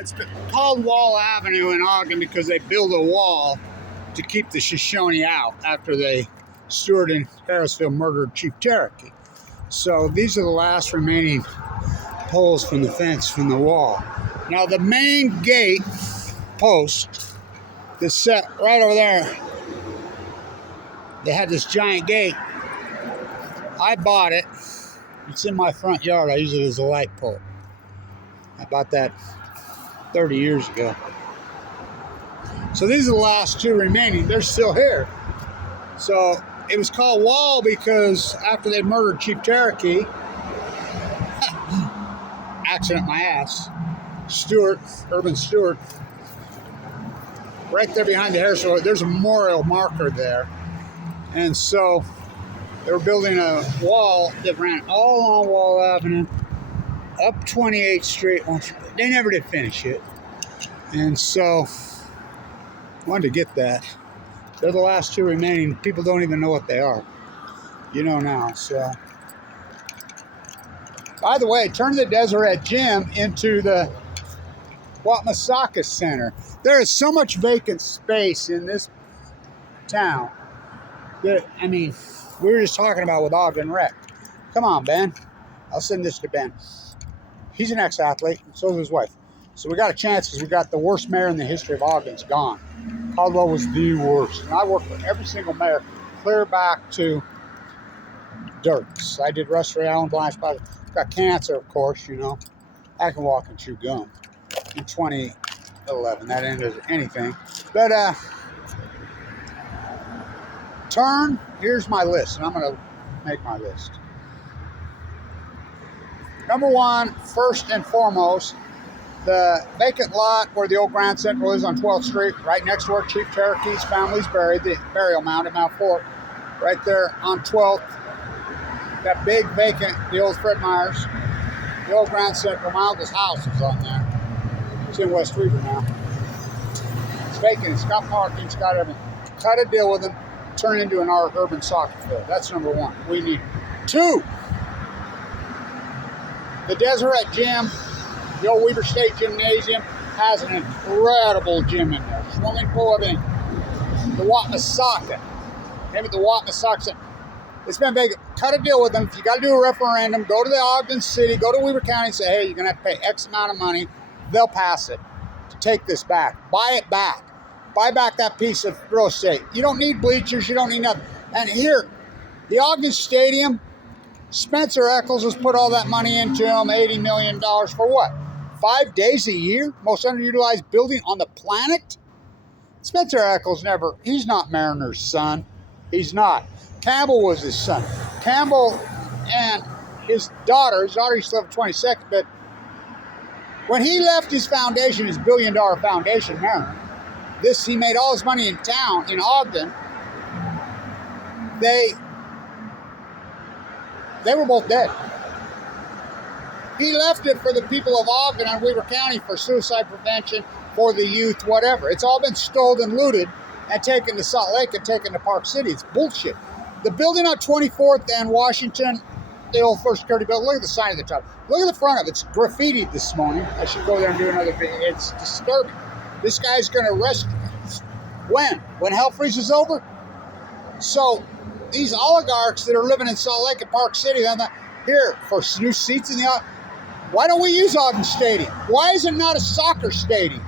It's called Wall Avenue in Ogden because they built a wall to keep the Shoshone out after Stewart and Harrisville murdered Chief Cherokee. So these are the last remaining poles from the fence from the wall. Now the main gate post is set right over there. They had this giant gate. I bought it. It's in my front yard. I use it as a light pole. I bought that 30 years ago. So these are the last two remaining. They're still here. So it was called Wall because after they murdered Chief Cherokee, accident my ass, Urban Stewart, right there behind the Harrisville, there's a memorial marker there. And so they were building a wall that ran all along Wall Avenue, up 28th Street. They never did finish it. And so I wanted to get that. They're the last two remaining. People don't even know what they are. You know now. So, by the way, turn the Deseret Gym into the Misaka Center. There is so much vacant space in this town that, I mean, we were just talking about with Ogden Rec. Come on, Ben. I'll send this to Ben. He's an ex-athlete, and so is his wife. So we got a chance because we got the worst mayor in the history of Ogden's gone. Caldwell was the worst. And I worked for every single mayor, clear back to Dirks. I did Russ Ray Allen, Blanch, got cancer, of course, you know. I can walk and chew gum. In 2011, that ended anything. But, here's my list, and I'm going to make my list. Number one, first and foremost, the vacant lot where the old Grand Central is on 12th Street, right next to where Chief Cherokee's family's buried, the burial mound at Mount Fort, right there on 12th. That big vacant, the old Fred Meyers, the old Grand Central, my uncle's house is on there. It's in West Weaver now. It's vacant, it's got parking, it's got everything. Cut a deal with them, turn it into an urban soccer field. That's number one. We need two. The Deseret Gym, the old Weaver State Gymnasium, has an incredible gym in there. Swimming pool, everything. The Misaka. Name it the Misaka. It's been vacant. Cut a deal with them. If you got to do a referendum, go to the Ogden City, go to Weaver County and say, hey, you're going to have to pay X amount of money. They'll pass it to take this back. Buy it back. Buy back that piece of real estate. You don't need bleachers. You don't need nothing. And here, the Ogden Stadium, Spencer Eccles has put all that money into them, $80 million for what? 5 days a year? Most underutilized building on the planet? Spencer Eccles he's not Mariner's son. He's not. Campbell was his son. Campbell and his daughter used to live 22nd, but when he left his foundation, his billion-dollar foundation, Mariner, he made all his money in town, in Ogden. They were both dead. He left it for the people of Ogden and Weaver County for suicide prevention, for the youth, whatever. It's all been stolen, looted, and taken to Salt Lake and taken to Park City. It's bullshit. The building on 24th and Washington, the old First Security building, look at the sign at the top. Look at the front of it. It's graffitied this morning. I should go there and do another video. It's disturbing. This guy's going to arrest when? When hell freezes over? So these oligarchs that are living in Salt Lake and Park City, they're not here for new seats in the. Why don't we use Ogden Stadium? Why is it not a soccer stadium?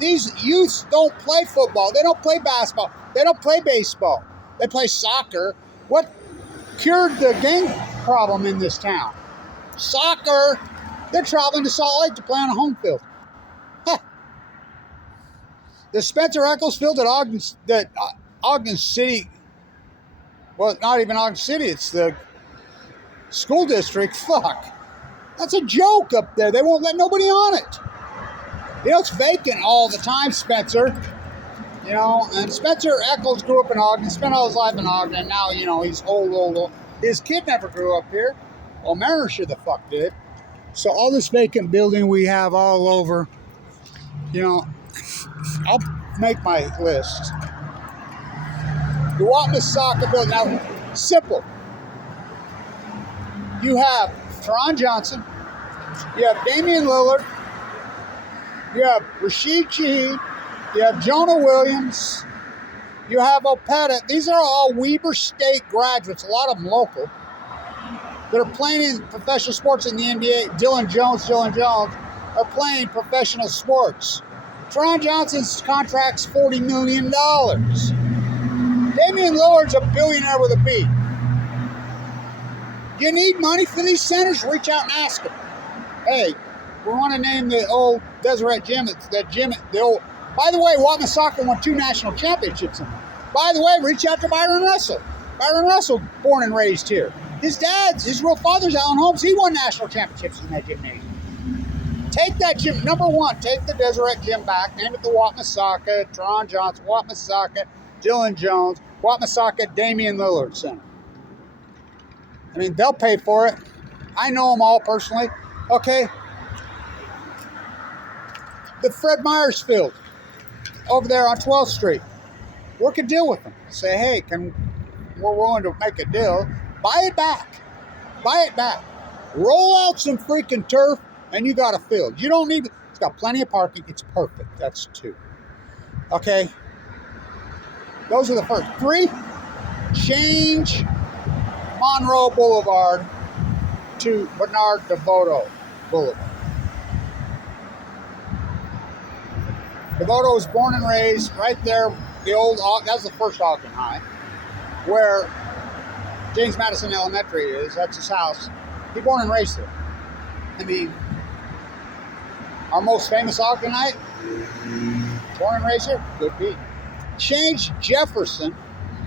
These youths don't play football. They don't play basketball. They don't play baseball. They play soccer. What cured the gang problem in this town? Soccer. They're traveling to Salt Lake to play on a home field. Huh. The Spencer Eccles Field at Ogden City, well, not even Ogden City, it's the school district. Fuck. That's a joke up there. They won't let nobody on it. You know, it's vacant all the time, Spencer. You know, and Spencer Eccles grew up in Ogden, spent all his life in Ogden, and now, you know, he's old. His kid never grew up here. Well, Mariner sure the fuck did. So all this vacant building we have all over, you know, I'll make my list. The Misaka building, now, simple. You have Teron Johnson, you have Damian Lillard, You have Rashid Shaheed. You have Jonah Williams. You have Opeta. These are all Weber State graduates, a lot of them local, that are playing in professional sports in the NBA. Dylan Jones are playing professional sports. Tron Johnson's contract's $40 million. Damian Lillard's a billionaire with a B. You need money for these centers? Reach out and ask them. Hey, we want to name the old Deseret Gym. It's that gym. The old. By the way, Misaka won 2 national championships in there. By the way, reach out to Byron Russell. Byron Russell, born and raised here. His real father's Alan Holmes. He won national championships in that gymnasium. Take that gym. Number 1, take the Deseret Gym back. Name it the Misaka, Tron Johnson, Misaka, Dylan Jones, Misaka, Damian Lillard Center. I mean, they'll pay for it. I know them all personally. Okay. The Fred Meyers Field over there on 12th Street. Work a deal with them. Say, hey, we're willing to make a deal. Buy it back. Buy it back. Roll out some freaking turf, and you got a field. You don't need it. It's got plenty of parking. It's perfect. That's 2. Okay. Those are the first 3. Change Monroe Boulevard to Barnard DeVoto Boulevard. DeVoto was born and raised right there. That was the first Ogden High, where James Madison Elementary is. That's his house. He born and raised there. I mean, our most famous Ogdenite, born and raised here, could be. Change Jefferson,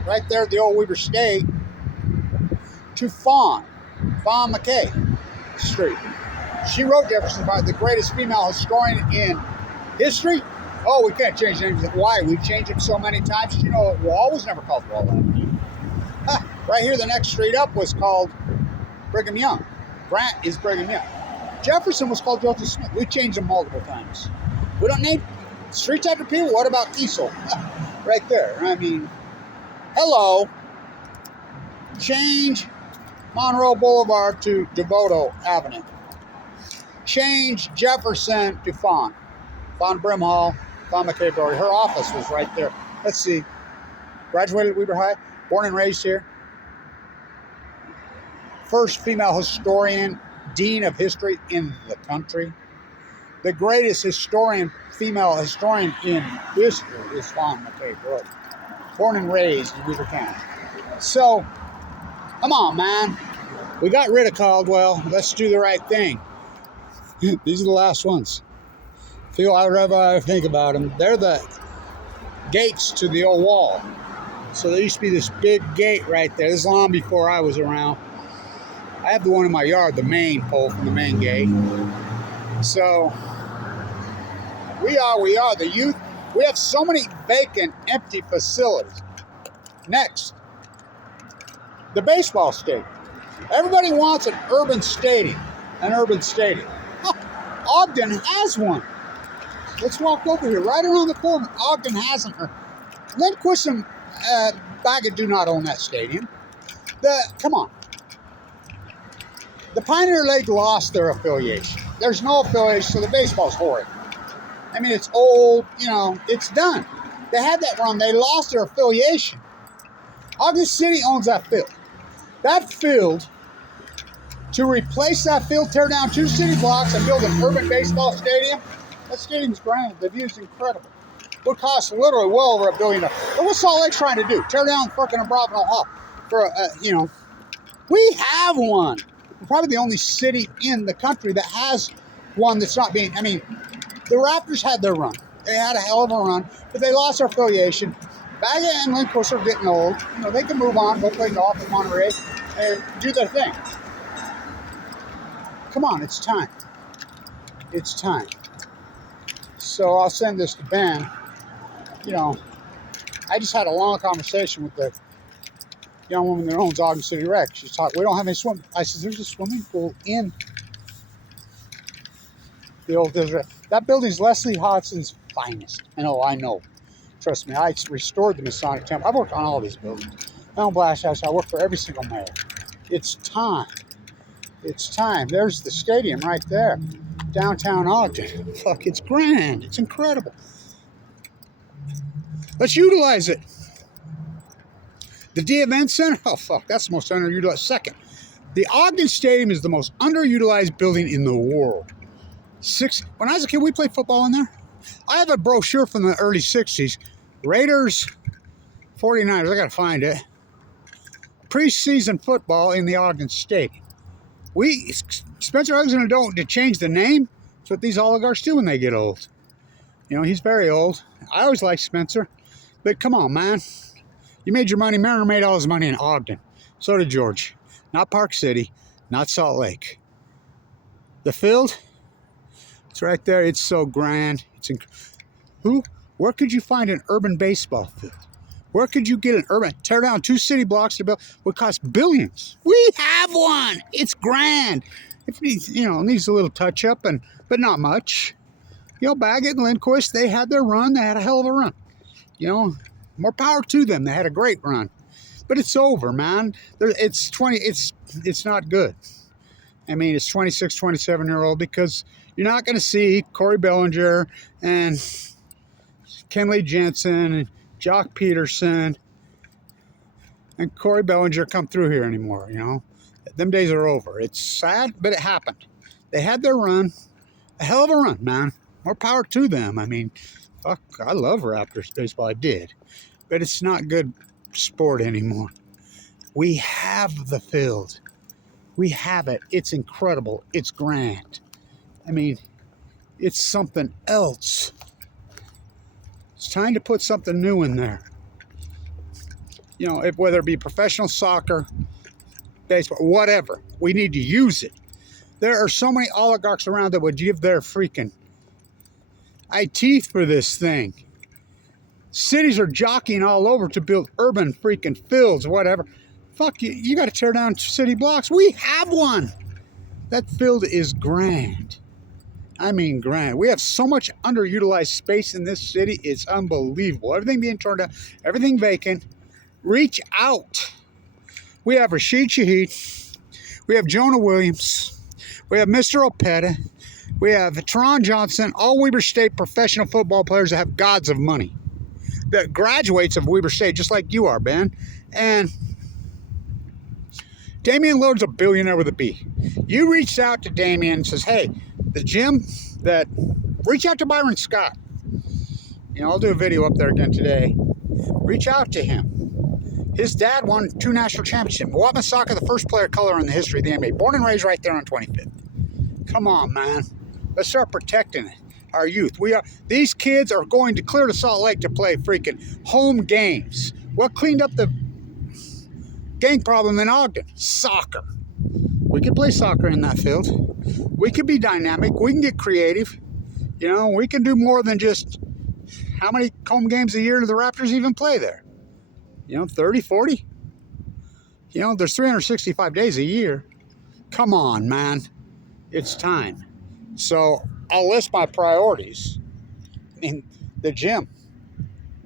right there at the old Weber State, to Fawn McKay Street. She wrote Jefferson about the greatest female historian in history. Oh, we can't change names. Why? We've changed them so many times. You know, Wall was never called Wall Avenue. Right here, the next street up was called Brigham Young. Grant is Brigham Young. Jefferson was called Joseph Smith. We've changed them multiple times. We don't name streets after people. What about Kiesel? Right there. I mean, hello. Change Monroe Boulevard to DeVoto Avenue. Change Jefferson to Fawn Brimhall, Fawn McKay. Her office was right there. Let's see. Graduated at Weber High. Born and raised here. First female historian, dean of history in the country. The greatest female historian in history is Fawn McKay. Born and raised in Weber County. So, come on, man. We got rid of Caldwell. Let's do the right thing. These are the last ones. Feel however I think about them. They're the gates to the old wall. So there used to be this big gate right there. This is long before I was around. I have the one in my yard, the main pole from the main gate. So we are the youth. We have so many vacant, empty facilities. Next, the baseball stadium. Everybody wants an urban stadium. Ogden has one. Let's walk over here, right around the corner. Ogden hasn't. Lindquist and Baggett do not own that stadium. Come on. The Pioneer League lost their affiliation. There's no affiliation, so the baseball's horrid. I mean, it's old, it's done. They had that run. They lost their affiliation. Ogden City owns that field. That field, to replace that field, tear down 2 city blocks and build an urban baseball stadium, that stadium's grand. The view's incredible. It would cost literally well over $1 billion. But what's Salt Lake trying to do? Tear down frickin' Abravanel Hall for we have one. We're probably the only city in the country that has one that's not being. I mean, the Raptors had their run. They had a hell of a run, but they lost their affiliation. Baggett and Lindquist are getting old. They can move on, go play golf in Monterey, and do their thing. Come on, it's time. It's time. So I'll send this to Ben. I just had a long conversation with the young woman that owns Ogden City Rec. She's talking, we don't have any swim. I said, there's a swimming pool in the old Deseret. That building's Leslie Hodson's finest. I know. Trust me, I restored the Masonic Temple. I've worked on all these buildings. I own Blanch House. I work for every single mayor. It's time. It's time. There's the stadium right there. downtown Ogden. Fuck, it's grand. It's incredible. Let's utilize it. The D Event Center, oh fuck, that's the most underutilized. Second, the Ogden Stadium is the most underutilized building in the world. When I was a kid, we played football in there. I have a brochure from the early 60s. Raiders, 49ers, I gotta find it. Preseason football in the Ogden Stadium. Spencer Uggs and Adult, to change the name. That's what these oligarchs do when they get old. You know, he's very old. I always liked Spencer. But come on, man. You made your money. Mariner made all his money in Ogden. So did George. Not Park City. Not Salt Lake. The field, it's right there. It's so grand. Where could you find an urban baseball field? Where could you get an urban? Tear down 2 city blocks to build would cost billions. We have one. It's grand. It needs, needs a little touch up, but not much. Baggett and Lindquist, they had their run. They had a hell of a run. More power to them. They had a great run. But it's over, man. It's not good. I mean, it's 26, 27-year-old because you're not going to see Corey Bellinger and Kenley Jensen and Jock Peterson and Corey Bellinger come through here anymore, Them days are over. It's sad, but it happened. They had their run. A hell of a run, man. More power to them. I mean, fuck, I love Raptors baseball. I did. But it's not good sport anymore. We have the field. We have it. It's incredible. It's grand. I mean, it's something else. It's time to put something new in there. Whether it be professional soccer, baseball, whatever. We need to use it. There are so many oligarchs around that would give their freaking teeth for this thing. Cities are jockeying all over to build urban freaking fields, whatever. Fuck you, you got to tear down city blocks. We have one. That field is grand. I mean, grand. We have so much underutilized space in this city. It's unbelievable. Everything being turned down, everything vacant. Reach out. We have Rashid Shaheed. We have Jonah Williams. We have Mr. Opeta. We have Teron Johnson. All Weber State professional football players that have gods of money. That graduates of Weber State, just like you are, Ben. And Damian Lillard's a billionaire with a B. You reached out to Damian and says, hey, the gym reach out to Byron Scott. I'll do a video up there again today. Reach out to him. His dad won 2 national championships. Misaka, the first player of color in the history of the NBA. Born and raised right there on 25th. Come on, man. Let's start protecting our youth. These kids are going to clear to Salt Lake to play freaking home games. What cleaned up the gang problem in Ogden? Soccer. We can play soccer in that field. We can be dynamic. We can get creative. We can do more than just how many home games a year do the Raptors even play there? 30, 40? There's 365 days a year. Come on, man. It's time. So I'll list my priorities. The gym.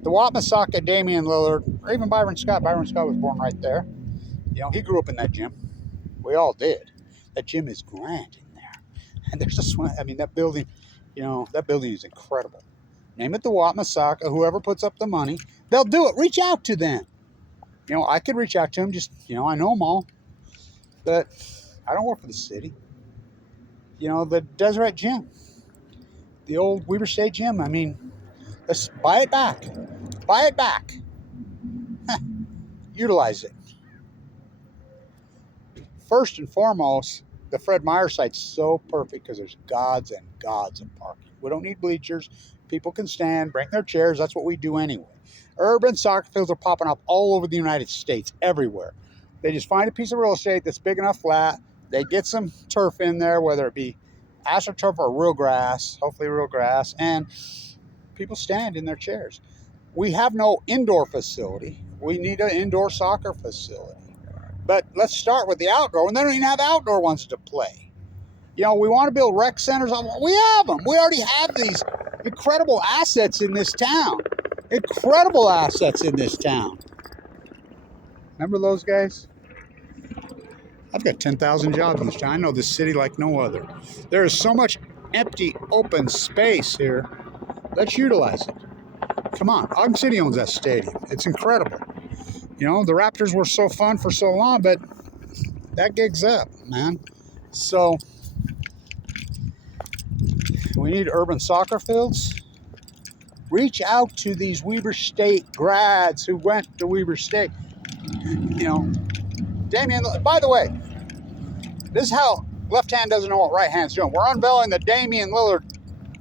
The Misaka, Damian Lillard, or even Byron Scott. Byron Scott was born right there. He grew up in that gym. We all did. That gym is grand in there. And there's just one, that building, that building is incredible. Name it the Misaka. Whoever puts up the money, they'll do it. Reach out to them. I could reach out to them. Just, I know them all. But I don't work for the city. The Deseret Gym. The old Weber State Gym. Let's buy it back. Buy it back. Utilize it. First and foremost, the Fred Meyers site's so perfect because there's gods and gods of parking. We don't need bleachers. People can stand, bring their chairs. That's what we do anyway. Urban soccer fields are popping up all over the United States, everywhere. They just find a piece of real estate that's big enough flat. They get some turf in there, whether it be astroturf or real grass, hopefully real grass, and people stand in their chairs. We have no indoor facility. We need an indoor soccer facility. But let's start with the outdoor, and they don't even have outdoor ones to play. We want to build rec centers. We have them. We already have these incredible assets in this town. Incredible assets in this town. Remember those guys? I've got 10,000 jobs in this town. I know this city like no other. There is so much empty, open space here. Let's utilize it. Come on, Ogden City owns that stadium. It's incredible. You know, the Raptors were so fun for so long, but that gig's up, man. So we need urban soccer fields. Reach out to these Weber State grads who went to Weber State. You know, Damian, by the way, this is how left hand doesn't know what right hand's doing. We're unveiling the Damian Lillard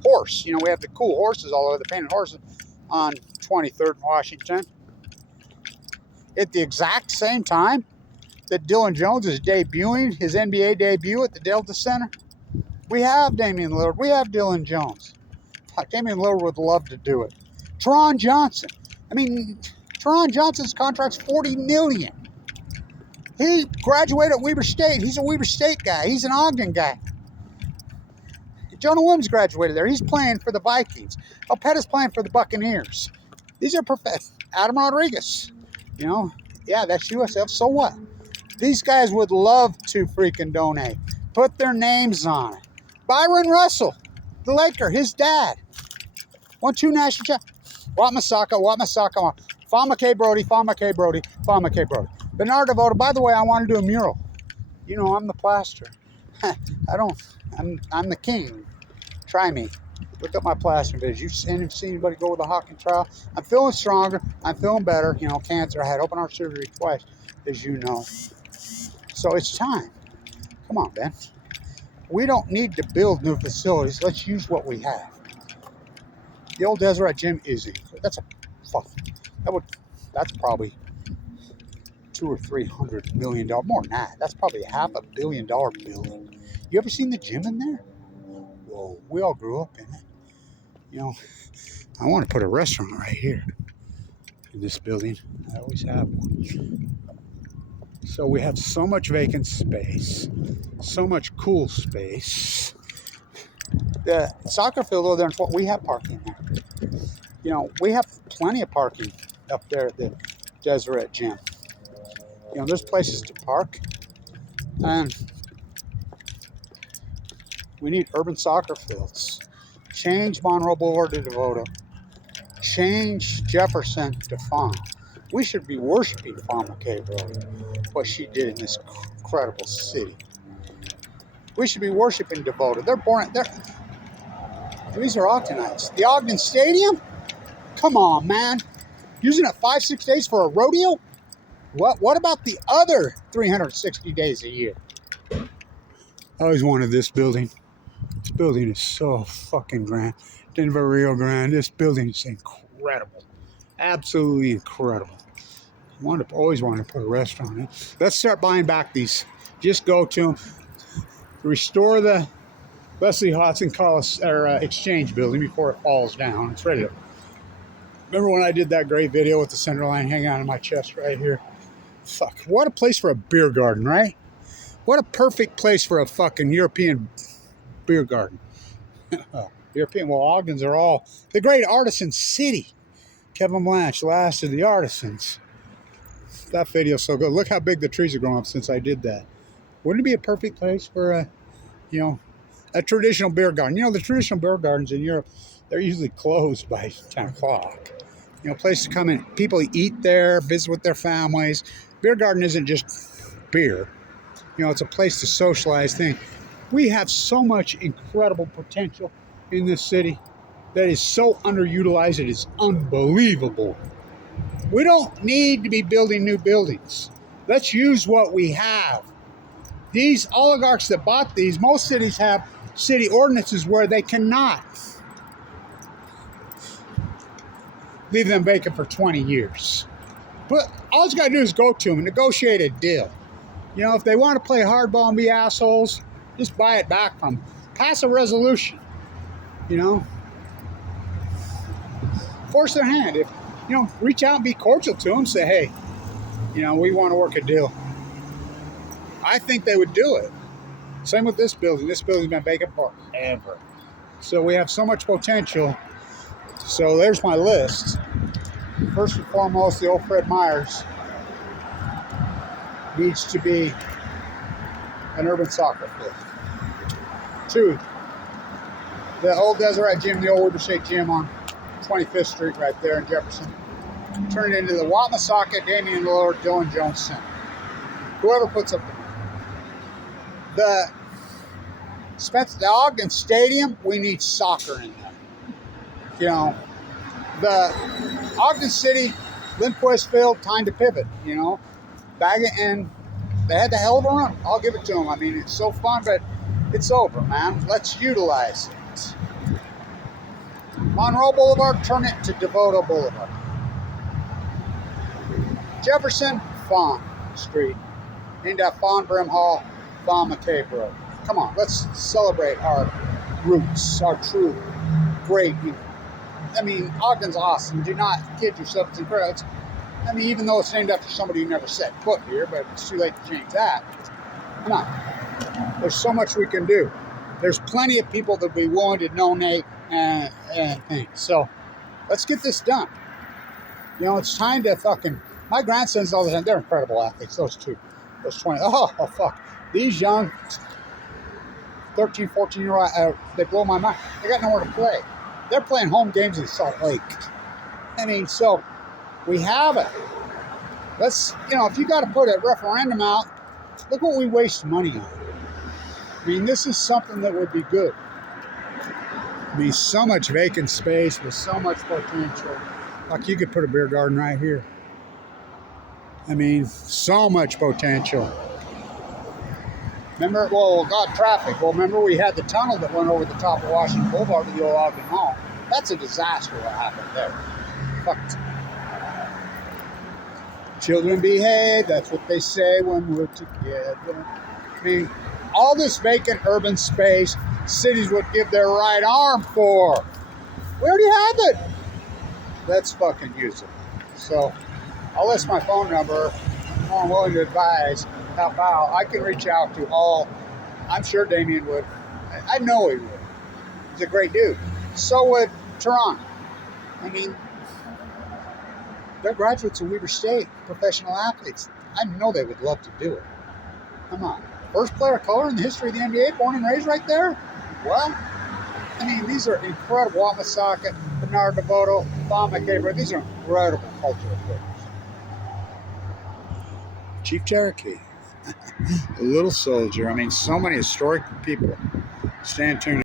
horse. You know, we have the cool horses all over, the painted horses on 23rd in Washington. At the exact same time that Dylan Jones is debuting his NBA debut at the Delta Center, we have Damian Lillard. We have Dylan Jones. Damian Lillard would love to do it. Teron Johnson. I mean, Teron Johnson's contract's $40 million. He graduated at Weber State. He's a Weber State guy. He's an Ogden guy. Jonah Williams graduated there. He's playing for the Vikings. Alpetta's playing for the Buccaneers. These are Adam Rodriguez. You know, yeah, that's USF. So what? These guys would love to freaking donate. Put their names on it. Byron Russell, the Laker, his dad. Won 2 national championships. Misaka. Fawn, McKay, Brody. Bernard, DeVoto. By the way, I want to do a mural. You know, I'm the plaster. I'm the king. Try me. Look up my plaster videos. You've seen anybody go with a Hawking trial? I'm feeling stronger. I'm feeling better. You know, cancer. I had open heart surgery twice, as you know. So it's time. Come on, Ben. We don't need to build new facilities. Let's use what we have. The old Deseret Gym is that's probably $200 or $300 million, more than that. That's probably $500 million building. You ever seen the gym in there? Whoa, we all grew up in it. You know, I want to put a restaurant right here in this building. I always have one. So we have so much vacant space, so much cool space. The soccer field over there, we have parking there. You know, we have plenty of parking up there at the Deseret Gym. You know, there's places to park. And we need urban soccer fields. Change Monroe Boulevard to DeVoto. Change Jefferson to Fawn. We should be worshiping Fawn McKay, what she did in this incredible city. We should be worshiping DeVoto. These are Ogdenites. The Ogden Stadium? Come on, man. Using it 5-6 days for a rodeo? What about the other 360 days a year? I always wanted this building. This building is so fucking grand. Denver Rio Grande. This building is incredible. Absolutely incredible. Always wanted to put a restaurant in. Let's start buying back these. Just go to them. Restore the Leslie Hodson Exchange building before it falls down. It's ready to. Remember when I did that great video with the center line hanging out on my chest right here? Fuck. What a place for a beer garden, right? What a perfect place for a fucking European beer garden. European, well, Ogdens are all the great artisan city. Kevin Blanch, last of the artisans. That video's so good. Look how big the trees have grown up since I did that. Wouldn't it be a perfect place for a traditional beer garden? You know, the traditional beer gardens in Europe, they're usually closed by 10 o'clock. You know, place to come in. People eat there, visit with their families. Beer garden isn't just beer. You know, it's a place to socialize things. We have so much incredible potential in this city that is so underutilized. It is unbelievable. We don't need to be building new buildings. Let's use what we have. These oligarchs that bought these, most cities have city ordinances where they cannot leave them vacant for 20 years. But all you got to do is go to them and negotiate a deal. You know, if they want to play hardball and be assholes, just buy it back from them. Pass a resolution. You know, force their hand. If you know, reach out and be cordial to them. Say, hey, you know, we want to work a deal. I think they would do it. Same with this building. This building's been vacant forever. So we have so much potential. So there's my list. First and foremost, the old Fred Meyers needs to be an urban soccer field. 2, The old Deseret Gym, the old Weber State Gym on 25th Street right there in Jefferson. Turned into the Misaka, Damian Lillard, Dylan Jones Center. Whoever puts up the Ogden Stadium, we need soccer in there. You know, the Ogden City, Lindquist Field, time to pivot, you know. Bag it in. They had the hell of a run. I'll give it to them. I mean, it's so fun, but it's over, man. Let's utilize it. Monroe Boulevard, turn it to DeVoto Boulevard. Jefferson, Fawn Street. Named after Fawn Brim Hall, Fawn McKay Road. Come on, let's celebrate our roots, our true great. I mean, Ogden's awesome. Do not kid yourself. It's incredible. I mean, even though it's named after somebody who never set foot here, but it's too late to change that. Come on. There's so much we can do. There's plenty of people that will be willing to donate and things. So let's get this done. You know, it's time to fucking... My grandsons all the time, they're incredible athletes, those two. Those 20. Oh, fuck. These young 13, 14-year-old, they blow my mind. They got nowhere to play. They're playing home games in Salt Lake. I mean, so... We have it. Let's, you know, if you got to put a referendum out, look what we waste money on. I mean, this is something that would be good. I mean, so much vacant space with so much potential. Like you could put a beer garden right here. I mean, so much potential. Remember, well, got traffic. Well, remember we had the tunnel that went over the top of Washington Boulevard to the old Ogden Mall. That's a disaster what happened there. Fucked. Children behave, that's what they say when we're together. I mean, all this vacant urban space, cities would give their right arm for. We already have it. Let's fucking use it. So, I'll list my phone number. I'm more willing to advise, help out. I can reach out to all. I'm sure Damien would. I know he would. He's a great dude. So would Toronto. I mean, they're graduates of Weber State, professional athletes. I know they would love to do it. Come on. First player of color in the history of the NBA, born and raised right there? Well, I mean, these are incredible. Misaka, Barnard, DeVoto, Fawn, McKay. These are incredible cultural figures. Chief Cherokee, a little soldier. I mean, so many historic people. Stand tuned.